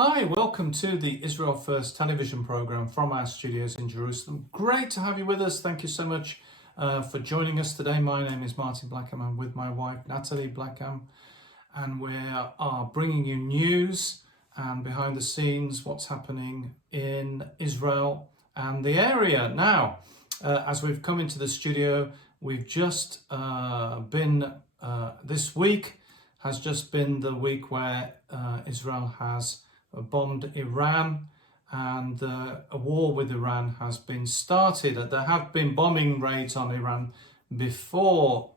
Hi, welcome to the Israel First television program from our studios in Jerusalem. Great to have you with us. Thank you so much for joining us today. My name is Martin Blackham. I'm with my wife, Nathalie Blackham, and we are bringing you news and behind the scenes, what's happening in Israel and the area. Now, as we've come into the studio, we've just this week has just been the week where Israel has bombed Iran, and a war with Iran has been started. There have been bombing raids on Iran before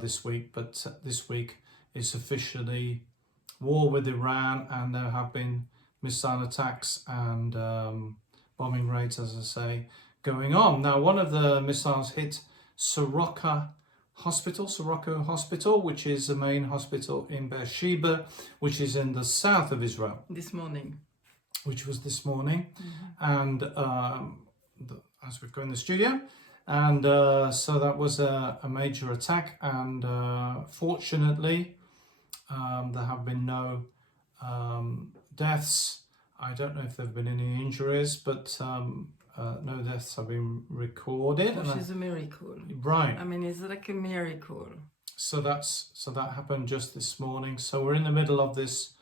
this week, but this week is officially war with Iran, and there have been missile attacks and bombing raids, as I say, going on. Now, one of the missiles hit Soroka Hospital, which is the main hospital in Beersheba, which is in the south of Israel. This morning. And as we've got in the studio, and so that was a major attack, and fortunately there have been no deaths. I don't know if there have been any injuries, but no deaths have been recorded. Which is a miracle. Right. I mean, it's like a miracle. So that happened just this morning. So we're in the middle of this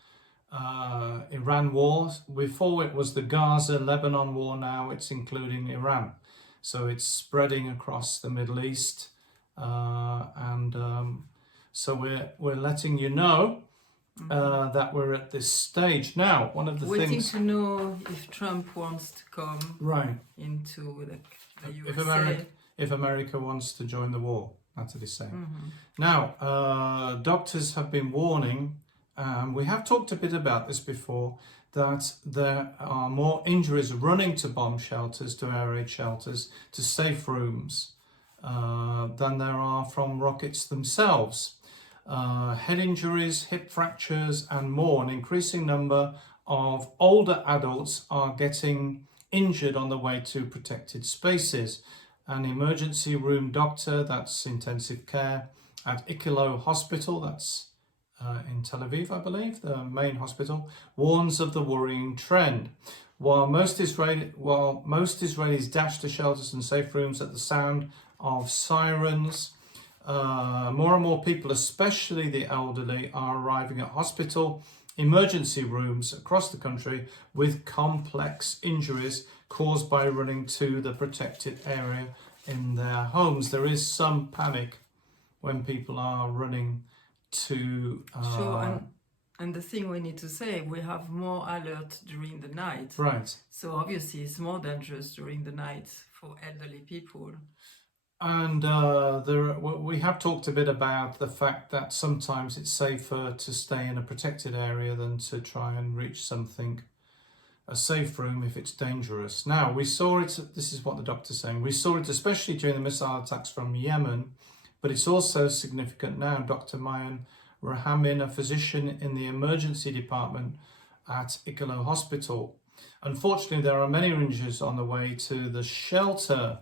Iran war. Before it was the Gaza, Lebanon war. Now it's including Iran. So it's spreading across the Middle East. So we're letting you know that we're at this stage now. One of the waiting to know if Trump wants to come into the USA. If America wants to join the war, that's what he's saying. Now, doctors have been warning, we have talked a bit about this before, that there are more injuries running to bomb shelters, to air raid shelters, to safe rooms than there are from rockets themselves. Head injuries, hip fractures and more. An increasing number of older adults are getting injured on the way to protected spaces. An emergency room doctor, that's intensive care, at Ichilo Hospital, that's in Tel Aviv, I believe, the main hospital, warns of the worrying trend. While most Israelis dash to shelters and safe rooms at the sound of sirens, more and more people, especially the elderly, are arriving at hospital emergency rooms across the country with complex injuries caused by running to the protected area in their homes. There is some panic when people are running to... Sure, and the thing we need to say, we have more alert during the night. Right. So obviously it's more dangerous during the night for elderly people. And we have talked a bit about the fact that sometimes it's safer to stay in a protected area than to try and reach a safe room if it's dangerous. Now, we saw it, this is what the doctor's saying, we saw it especially during the missile attacks from Yemen, but it's also significant now. Dr. Mayan Rahamin, a physician in the emergency department at Ichilo Hospital. Unfortunately, there are many injuries on the way to the shelter.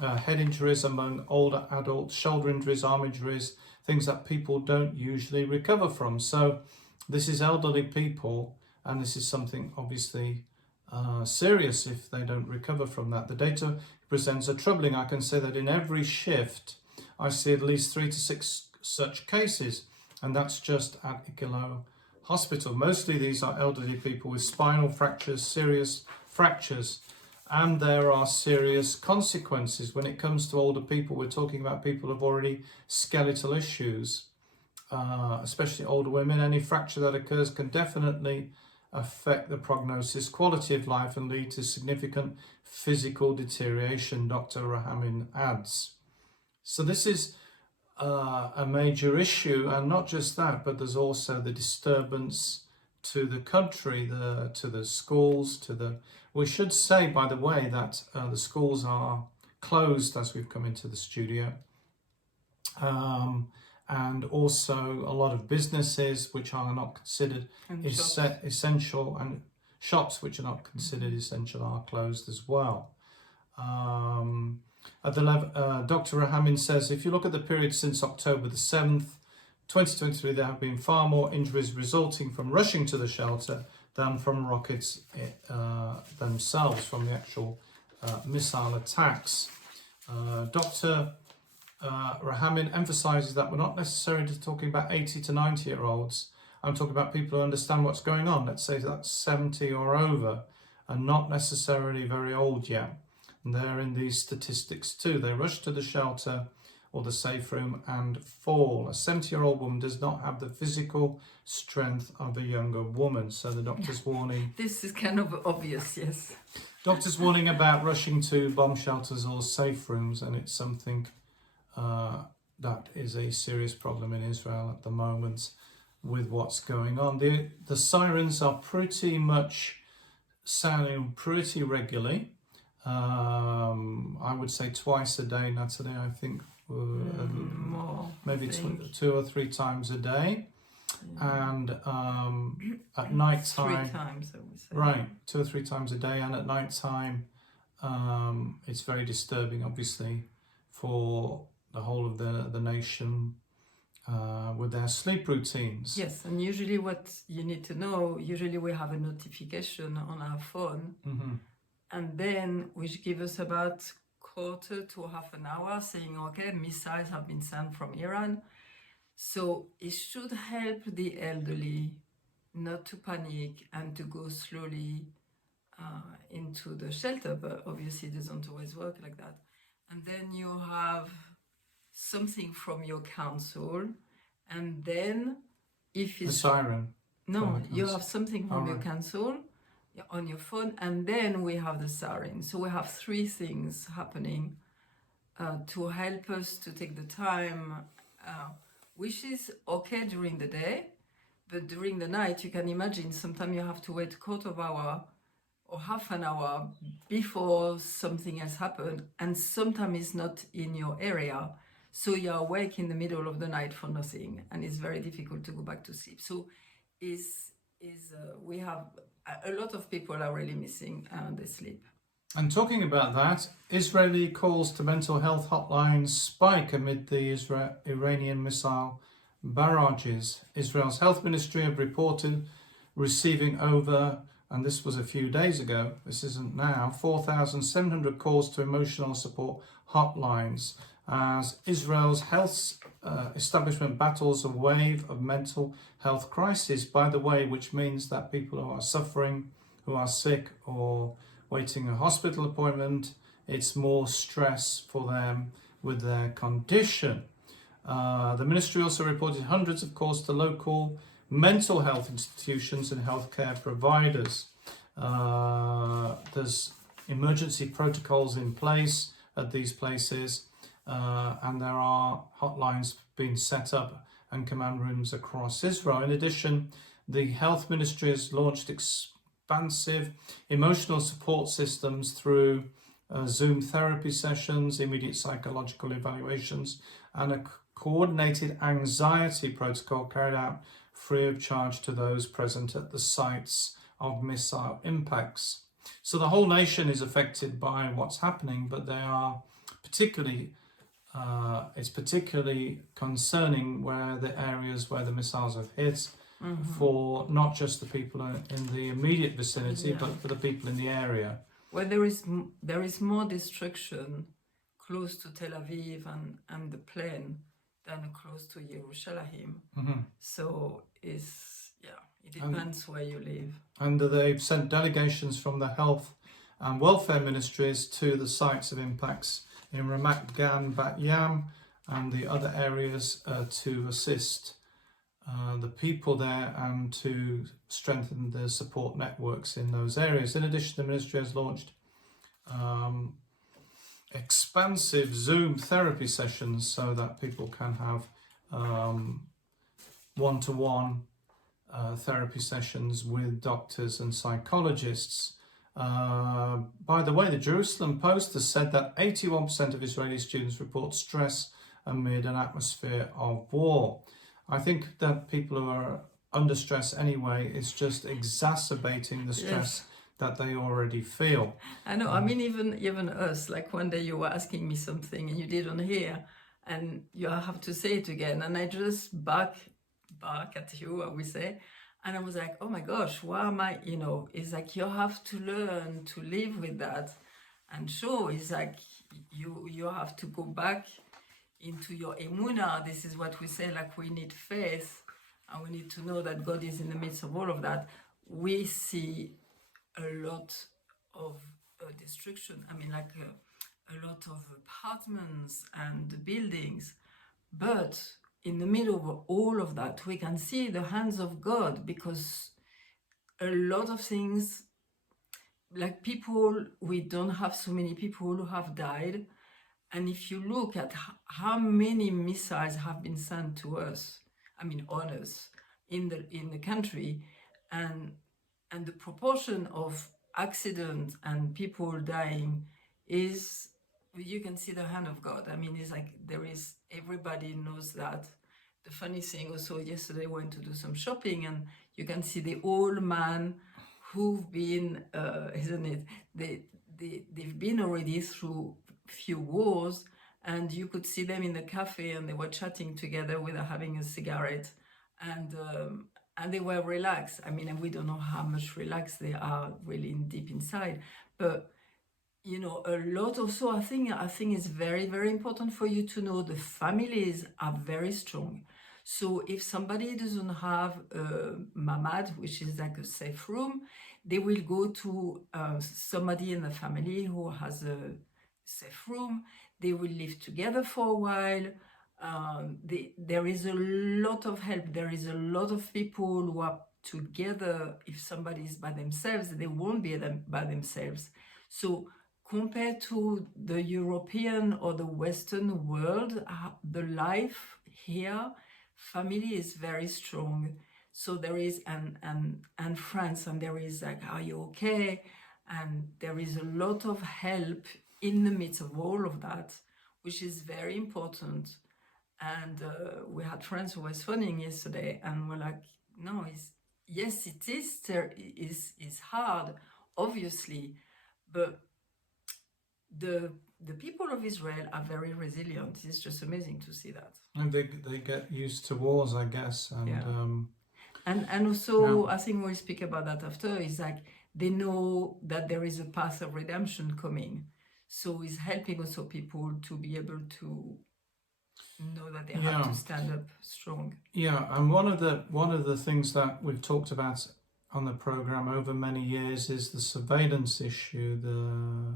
Head injuries among older adults, shoulder injuries, arm injuries, things that people don't usually recover from. So this is elderly people, and this is something obviously serious if they don't recover from that. The data presents are troubling. I can say that in every shift, I see at least 3 to 6 such cases, and that's just at Ichilo Hospital. Mostly these are elderly people with spinal fractures, serious fractures, and there are serious consequences. When it comes to older people, we're talking about people who have already skeletal issues, especially older women. Any fracture that occurs can definitely affect the prognosis, quality of life, and lead to significant physical deterioration, Dr. Rahamin adds. So this is a major issue, and not just that, but there's also the disturbance to the country, to the schools, we should say, by the way, that the schools are closed as we've come into the studio. And also a lot of businesses which are not considered essential, and shops which are not considered essential are closed as well. Dr. Rahamin says, if you look at the period since October the 7th, 2023, there have been far more injuries resulting from rushing to the shelter than from rockets themselves, from the actual missile attacks. Dr. Rahamin emphasizes that we're not necessarily talking about 80 to 90-year-olds. I'm talking about people who understand what's going on. Let's say that's 70 or over, and not necessarily very old yet. And they're in these statistics too. They rush to the shelter or the safe room and fall. A 70-year-old woman does not have the physical strength of a younger woman. So the doctor's warning. This is kind of obvious, yes. Doctor's warning about rushing to bomb shelters or safe rooms, and it's something that is a serious problem in Israel at the moment with what's going on. The sirens are pretty much sounding pretty regularly. I would say twice a day, Nathalie, I think. More, maybe 2 or 3 times a day. Yeah. And at night time, 3 times, I would say. Right, 2 or 3 times a day. And at night time, it's very disturbing, obviously, for the whole of the nation with their sleep routines. Yes, and usually what you need to know, usually we have a notification on our phone, and then which gives us about quarter to half an hour saying, okay, missiles have been sent from Iran. So it should help the elderly not to panic and to go slowly into the shelter, but obviously it doesn't always work like that. And then you have something from your council, and then if it's... The siren. No, you have something from your council on your phone, and then we have the siren. So we have 3 things happening to help us to take the time, which is okay during the day, but during the night, you can imagine sometimes you have to wait a quarter of an hour or half an hour before something has happened, and sometimes it's not in your area. So you're awake in the middle of the night for nothing, and it's very difficult to go back to sleep. So we have a lot of people are really missing their sleep. And talking about that, Israeli calls to mental health hotlines spike amid the Iranian missile barrages. Israel's health ministry have reported receiving over, and this was a few days ago, this isn't now, 4,700 calls to emotional support hotlines as Israel's health establishment battles a wave of mental health crisis, by the way, which means that people who are suffering, who are sick or waiting a hospital appointment, it's more stress for them with their condition. The ministry also reported hundreds of calls to local mental health institutions and healthcare providers. There's emergency protocols in place at these places, and there are hotlines being set up and command rooms across Israel. In addition, the health ministry has launched expansive emotional support systems through Zoom therapy sessions, immediate psychological evaluations, and a coordinated anxiety protocol carried out free of charge to those present at the sites of missile impacts. So the whole nation is affected by what's happening, but they are particularly it's particularly concerning where the areas where the missiles have hit, for not just the people in the immediate vicinity, but for the people in the area. Well, there is more destruction close to Tel Aviv and the plain than close to Jerusalem. So it depends where you live. And they've sent delegations from the health and welfare ministries to the sites of impacts in Ramat Gan, Bat Yam, and the other areas to assist the people there and to strengthen the support networks in those areas. In addition, the ministry has launched expansive Zoom therapy sessions so that people can have one-to-one therapy sessions with doctors and psychologists. By the way, the Jerusalem Post has said that 81% of Israeli students report stress amid an atmosphere of war. I think that people who are under stress anyway, it's just exacerbating the stress that they already feel. I know. I mean, even us, like one day you were asking me something and you didn't hear, and you have to say it again, and I just bark at you, I would say, And I was like, oh my gosh, why am I, it's like you have to learn to live with that. And so it's like you have to go back into your emuna. This is what we say, like we need faith, and we need to know that God is in the midst of all of that. We see a lot of destruction. I mean, like a lot of apartments and buildings, but in the middle of all of that, we can see the hands of God, because a lot of things, like people, we don't have so many people who have died. And if you look at how many missiles have been sent to us, I mean on us, in the country, and the proportion of accidents and people dying is, you can see the hand of God. I mean, it's like everybody knows that. The funny thing also, yesterday I went to do some shopping, and you can see the old man who've been, isn't it? They've been already through few wars, and you could see them in the cafe, and they were chatting together without having a cigarette, and they were relaxed. I mean, and we don't know how much relaxed they are really deep inside, but a lot also, I think it's very, very important for you to know the families are very strong. So if somebody doesn't have a mamad, which is like a safe room, they will go to somebody in the family who has a safe room. They will live together for a while. There is a lot of help. There is a lot of people who are together. If somebody is by themselves, they won't be by themselves. So compared to the European or the Western world, the life here, family is very strong. So there is, and France, and there is like, are you okay? And there is a lot of help in the midst of all of that, which is very important. And we had friends who were phoning yesterday, and we're like, no, yes, it is hard, obviously, but the people of Israel are very resilient. It's just amazing to see that. And they get used to wars, I guess, and yeah. And also, I think we'll speak about that after. Is like they know that there is a path of redemption coming, so it's helping also people to be able to know that they have to stand up strong. Yeah, and one of the things that we've talked about on the program over many years is the surveillance issue, the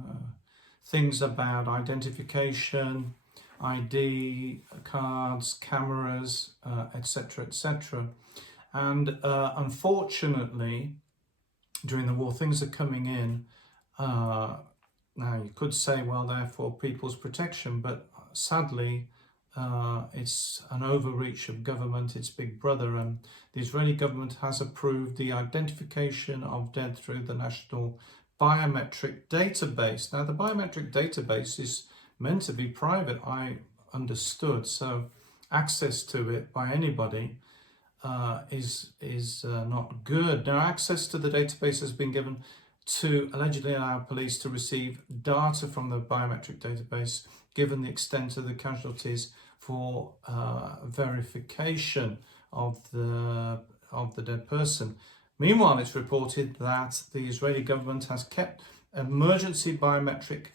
things about identification, ID cards, cameras, etc., etc. And unfortunately, during the war, things are coming in. Now, you could say, well, therefore, people's protection, but sadly, it's an overreach of government, it's Big Brother, and the Israeli government has approved the identification of dead through the National Biometric Database. Now, the biometric database is meant to be private, I understood, so access to it by anybody is not good. Now, access to the database has been given to allegedly allow police to receive data from the biometric database, given the extent of the casualties, for verification of the dead person. Meanwhile, it's reported that the Israeli government has kept emergency biometric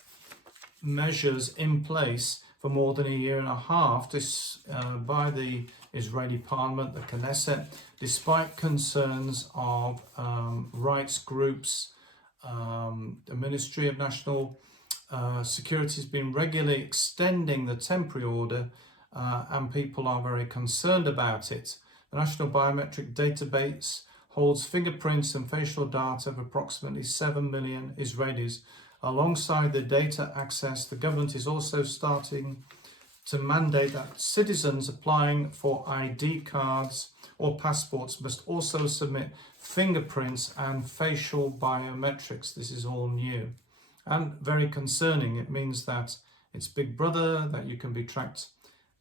measures in place for more than a year and a half by the Israeli parliament, the Knesset, despite concerns of rights groups. The Ministry of National Security has been regularly extending the temporary order, and people are very concerned about it. The National Biometric Database holds fingerprints and facial data of approximately 7 million Israelis. Alongside the data access, the government is also starting to mandate that citizens applying for ID cards or passports must also submit fingerprints and facial biometrics. This is all new and very concerning. It means that it's Big Brother, that you can be tracked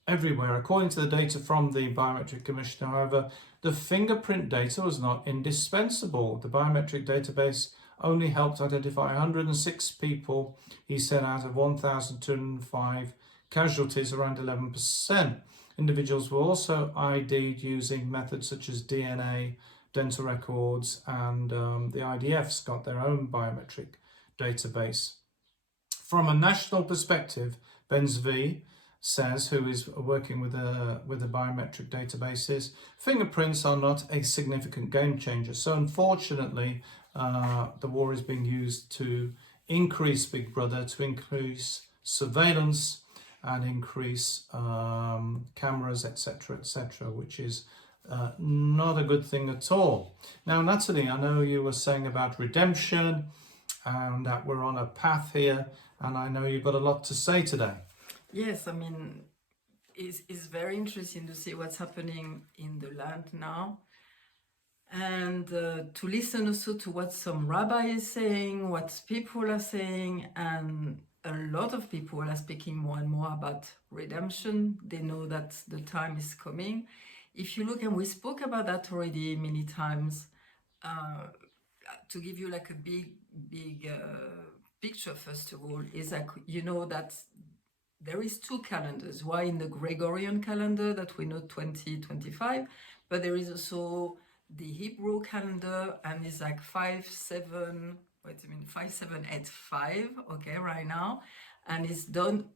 everywhere. According to the data from the Biometric Commissioner, however, the fingerprint data was not indispensable. The biometric database only helped identify 106 people, he said, out of 1,205 casualties, around 11%. Individuals were also ID'd using methods such as DNA, dental records, and the IDF's got their own biometric database. From a national perspective, Benz V says, who is working with the biometric databases, fingerprints are not a significant game changer. So unfortunately, the war is being used to increase Big Brother, to increase surveillance and increase cameras, etc., etc., which is not a good thing at all. Now, Nathalie, I know you were saying about redemption and that we're on a path here, and I know you've got a lot to say today. Yes, I mean, it's very interesting to see what's happening in the land now, and to listen also to what some rabbi is saying, what people are saying, and a lot of people are speaking more and more about redemption. They know that the time is coming. If you look, and we spoke about that already many times, to give you like a big picture, first of all, is like, you know, that there is two calendars. Why in the Gregorian calendar that we know 2025, but there is also the Hebrew calendar, and it's like 5785, okay, right now, and it's done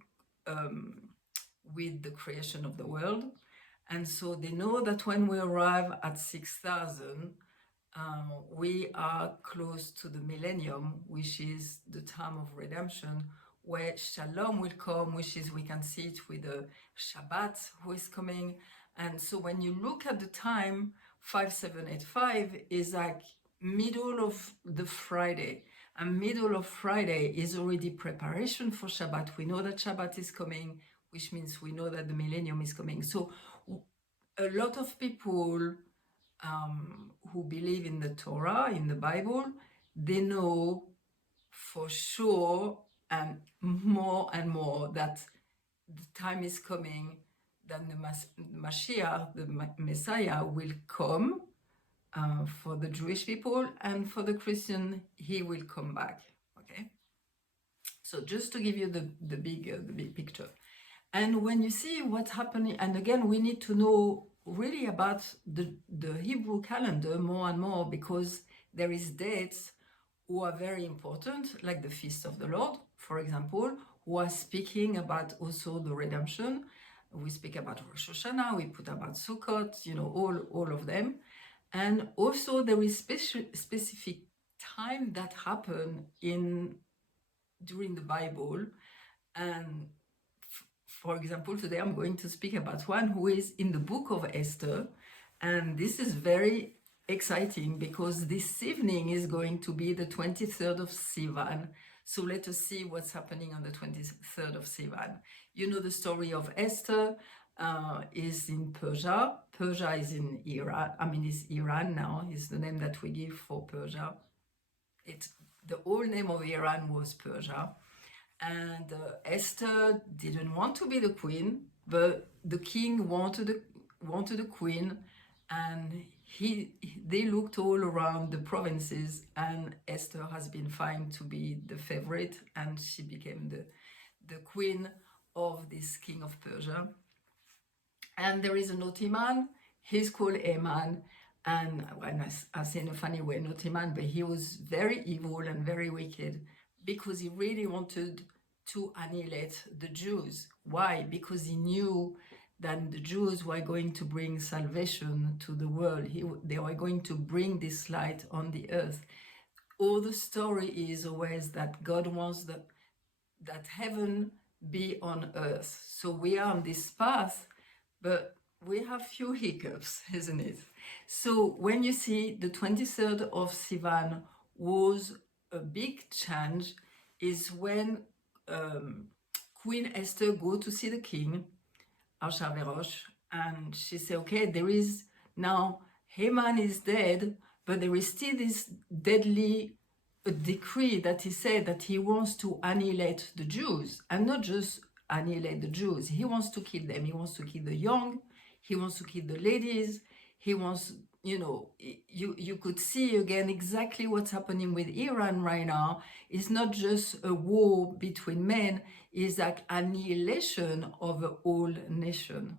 with the creation of the world. And so they know that when we arrive at 6000, we are close to the millennium, which is the time of redemption, where Shalom will come, which is, we can see it with the Shabbat who is coming. And so when you look at the time, 5785 is like middle of the Friday, and middle of Friday is already preparation for Shabbat. We know that Shabbat is coming, which means we know that the millennium is coming. So a lot of people who believe in the Torah, in the Bible, they know for sure and more that the time is coming, that the Mashiach, the Messiah, will come for the Jewish people, and for the Christian, he will come back. Okay, so just to give you the big picture. And when you see what's happening, and again, we need to know really about the Hebrew calendar more and more, because there is dates who are very important, like the Feast of the Lord, for example, who are speaking about also the redemption. We speak about Rosh Hashanah, we put about Sukkot, you know, all of them. And also there is specific time that happen during the Bible. And for example, today I'm going to speak about one who is in the book of Esther. And this is very exciting because this evening is going to be the 23rd of Sivan. So let us see what's happening on the 23rd of Sivan. You know the story of Esther is in Persia. Persia is in Iran. I mean, it's Iran now. It's the name that we give for Persia. The old name of Iran was Persia. And Esther didn't want to be the queen, but the king wanted the queen, and they looked all around the provinces, and Esther has been found to be the favorite, and she became the queen of this king of Persia. And there is a naughty man, he's called Haman, and when I say in a funny way, naughty man, but he was very evil and very wicked, because he really wanted to annihilate the Jews. Why? Because he knew that the Jews were going to bring salvation to the world. They were going to bring this light on the earth. All the story is always that God wants that heaven be on earth. So we are on this path, but we have few hiccups, isn't it? So when you see the 23rd of Sivan was a big change, is when Queen Esther go to see the king, Ahasuerus, and she said, okay, there is now, Haman is dead, but there is still this deadly decree that he said that he wants to annihilate the Jews, and not just annihilate the Jews, he wants to kill them. He wants to kill the young, he wants to kill the ladies, he wants, you know, you could see again exactly what's happening with Iran right now. It's not just a war between men, it's like annihilation of a whole nation.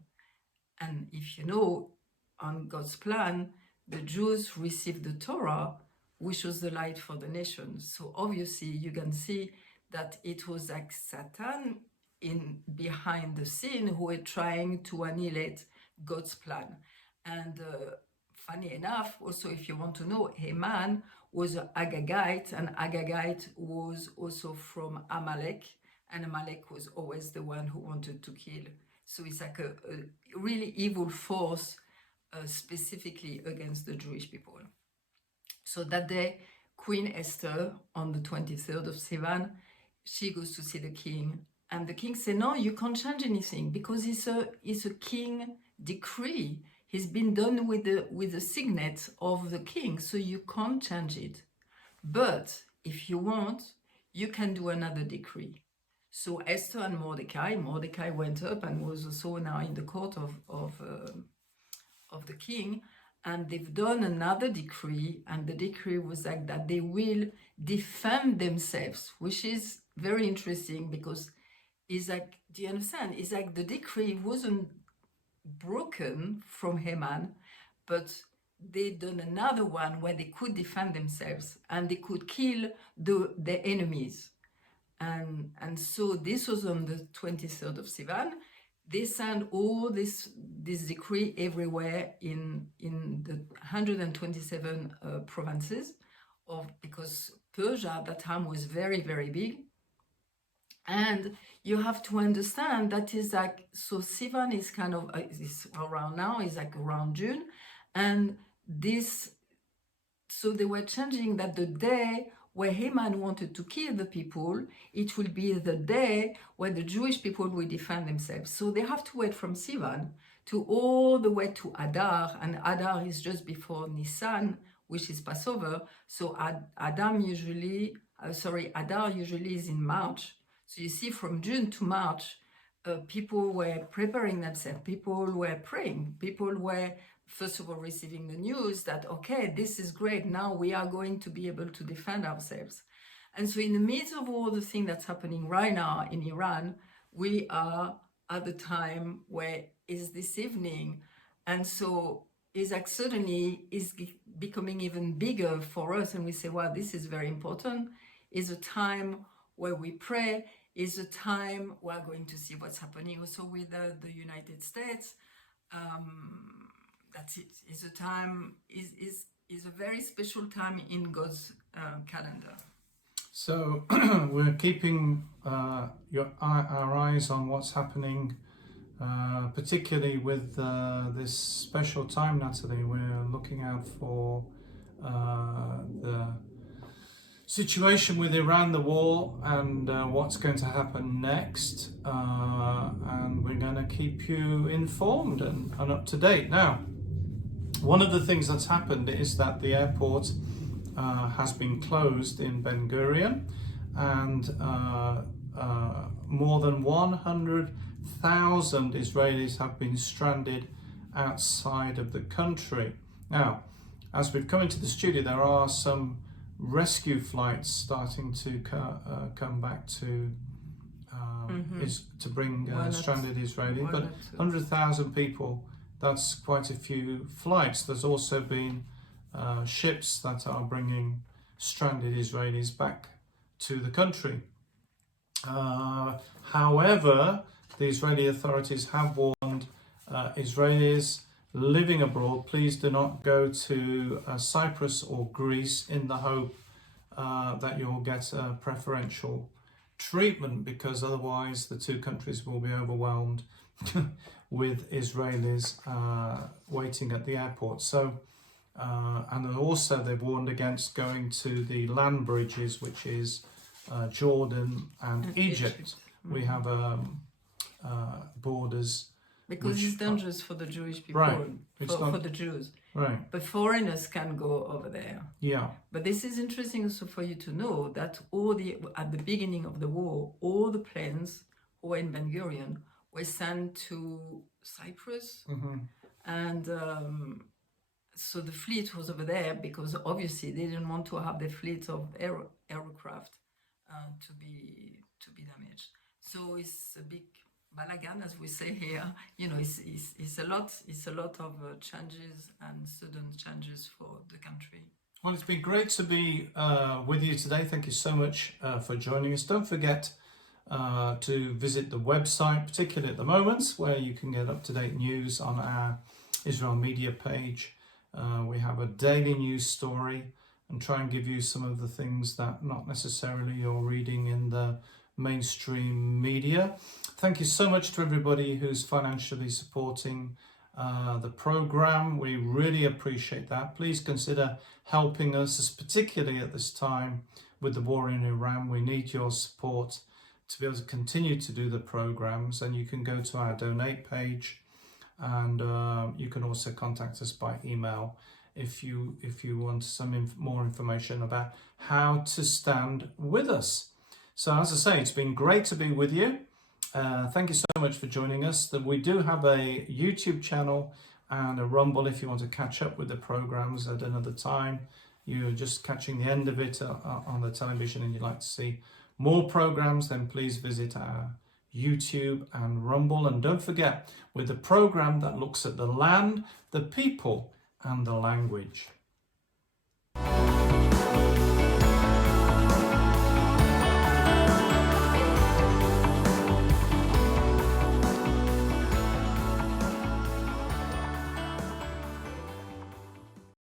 And if you know, on God's plan, the Jews received the Torah, which was the light for the nations. So obviously you can see that it was like Satan in behind the scene who were trying to annihilate God's plan. And funny enough, also if you want to know, Haman was an Agagite, and Agagite was also from Amalek, and Amalek was always the one who wanted to kill. So it's like a really evil force specifically against the Jewish people. So that day, Queen Esther, on the 23rd of Sivan, she goes to see the king, and the king said, no, you can't change anything because it's a king decree. It's been done with the signet of the king, so you can't change it. But if you want, you can do another decree. So Esther and Mordecai went up and was also now in the court of the king, and they've done another decree, and the decree was like that they will defend themselves, which is very interesting because it's like, do you understand? It's like the decree wasn't broken from Haman, but they done another one where they could defend themselves and they could kill their enemies. And so this was on the 23rd of Sivan. They sent all this decree everywhere in the 127 provinces, because Persia at that time was very, very big. And you have to understand that is like, so Sivan is kind of, is around now, is like around June. And so they were changing that the day where Haman wanted to kill the people, it will be the day where the Jewish people will defend themselves. So they have to wait from Sivan to all the way to Adar, and Adar is just before Nisan, which is Passover. So Adar usually is in March. So you see, from June to March, people were preparing themselves, people were praying, people were, first of all, receiving the news that, okay, this is great, now we are going to be able to defend ourselves. And so in the midst of all the things that's happening right now in Iran, we are at the time where it's this evening. And so it's like suddenly is becoming even bigger for us. And we say, wow, this is very important. It's a time where we pray. Is a time we're going to see what's happening also with the United States. That's it. It's a time, is a very special time in God's calendar. So we're keeping our eyes on what's happening, particularly with this special time, Nathalie. We're looking out for the situation with Iran, the war, and what's going to happen next, and we're going to keep you informed and up to date. Now, one of the things that's happened is that the airport has been closed in Ben Gurion, and more than 100,000 Israelis have been stranded outside of the country. Now, as we've come into the studio, there are some rescue flights starting to come back to to bring stranded Israelis, but 100,000 people, that's quite a few flights. There's also been ships that are bringing stranded Israelis back to the country. However, the Israeli authorities have warned Israelis living abroad, please do not go to Cyprus or Greece in the hope that you'll get preferential treatment, because otherwise the two countries will be overwhelmed with Israelis waiting at the airport. So, and also they've warned against going to the land bridges, which is Jordan and Egypt. We have borders. Because it's dangerous for the Jewish people, right. for the Jews. Right. But foreigners can go over there. Yeah. But this is interesting also for you to know that at the beginning of the war, all the planes who were in Ben Gurion were sent to Cyprus. And so the fleet was over there because obviously they didn't want to have the fleet of aircraft to be damaged. So it's a big balagan, as we say here. You know, it's a lot of changes and sudden changes for the country. Well, it's been great to be with you today. Thank you so much for joining us. Don't forget to visit the website, particularly at the moment, where you can get up-to-date news on our Israel media page. We have a daily news story and try and give you some of the things that not necessarily you're reading in the mainstream media. Thank you so much to everybody who's financially supporting the program. We really appreciate that. Please consider helping us, particularly at this time with the war in Iran. We need your support to be able to continue to do the programs, and you can go to our donate page, and you can also contact us by email if you want some more information about how to stand with us. So as I say, it's been great to be with you. Thank you so much for joining us. We do have a YouTube channel and a Rumble if you want to catch up with the programs at another time. You're just catching the end of it on the television and you'd like to see more programs, then please visit our YouTube and Rumble. And don't forget, with the program that looks at the land, the people and the language.